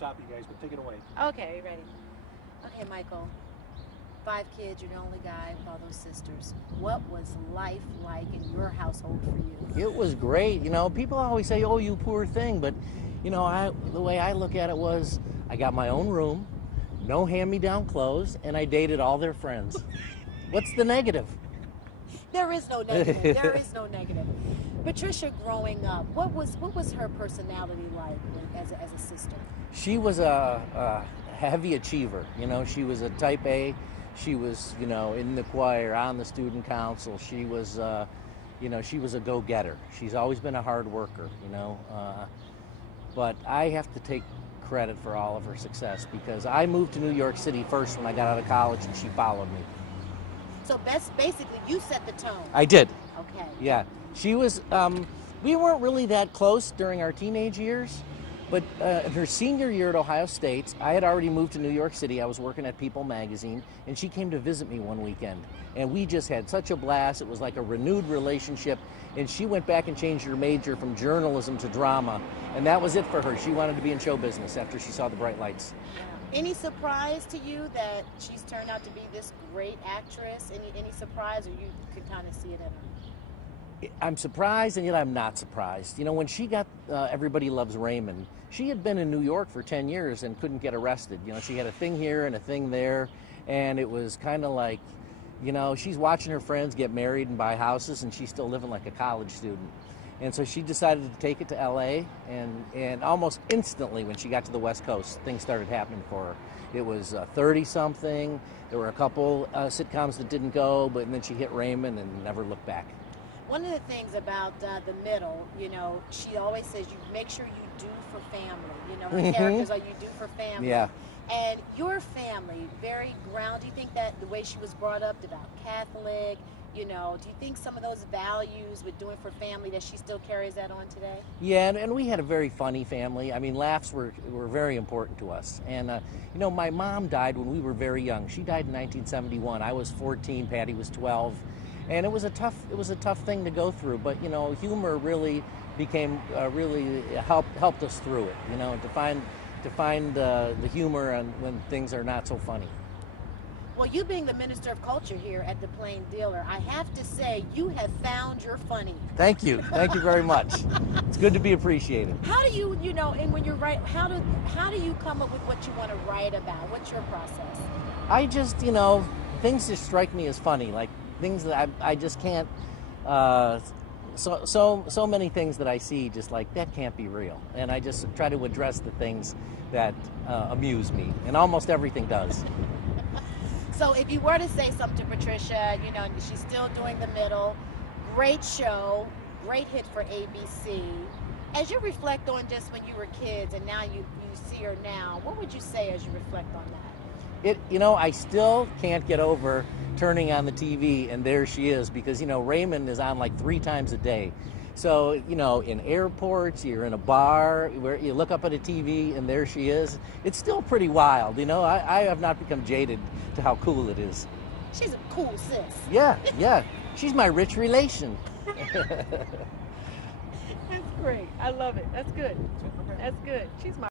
stop you guys, but take it away. Okay, you ready? Okay, Michael. 5 kids, you're the only guy with all those sisters. What was life like in your household for you? It was great. You know, people always say, "Oh, you poor thing," but you know, the way I look at it was, I got my own room, no hand-me-down clothes, and I dated all their friends. What's the negative? There is no negative. There is no negative. Patricia, growing up, what was her personality like as a sister? She was a heavy achiever. You know, she was a type A. She was, you know, in the choir, on the student council. She was, you know, she was a go-getter. She's always been a hard worker, you know. But I have to take credit for all of her success because I moved to New York City first when I got out of college, and she followed me. So basically, you set the tone. I did. Okay. Yeah. She was, we weren't really that close during our teenage years, but in her senior year at Ohio State, I had already moved to New York City. I was working at People magazine, and she came to visit me one weekend. And we just had such a blast. It was like a renewed relationship. And she went back and changed her major from journalism to drama. And that was it for her. She wanted to be in show business after she saw the bright lights. Any surprise to you that she's turned out to be this great actress? Any surprise, or you could kind of see it in her? I'm surprised, and yet I'm not surprised. You know, when she got Everybody Loves Raymond, she had been in New York for 10 years and couldn't get arrested. You know, she had a thing here and a thing there, and it was kind of like, you know, she's watching her friends get married and buy houses, and she's still living like a college student. And so she decided to take it to L.A., and almost instantly when she got to the West Coast, things started happening for her. It was 30-something. There were a couple sitcoms that didn't go, but then she hit Raymond and never looked back. One of the things about the middle, you know, she always says you make sure you do for family. You know, her characters are you do for family. Yeah. And your family, very grounded. Do you think that the way she was brought up, devout Catholic, you know, do you think some of those values with doing for family that she still carries that on today? Yeah, and we had a very funny family. I mean, laughs were very important to us. And, you know, my mom died when we were very young. She died in 1971. I was 14, Patty was 12. And it was a tough thing to go through. But, you know, humor really became, really helped us through it, you know, to find the humor when things are not so funny. Well, you being the Minister of Culture here at the Plain Dealer, I have to say you have found your funny. Thank you. Thank you very much. It's good to be appreciated. How do you, you know, and when you write, how do you come up with what you want to write about? What's your process? I just, you know, things just strike me as funny, like things that I just can't, so many things that I see just like, that can't be real. And I just try to address the things that amuse me, and almost everything does. So if you were to say something to Patricia, you know, she's still doing the middle, great show, great hit for ABC. As you reflect on just when you were kids and now you see her now, what would you say as you reflect on that? You know, I still can't get over turning on the TV and there she is, because, you know, Raymond is on like 3 times a day. So, you know, in airports, you're in a bar, where you look up at a TV and there she is. It's still pretty wild, you know. I have not become jaded to how cool it is. She's a cool sis. Yeah, yeah. She's my rich relation. That's great. I love it. That's good. That's good. She's my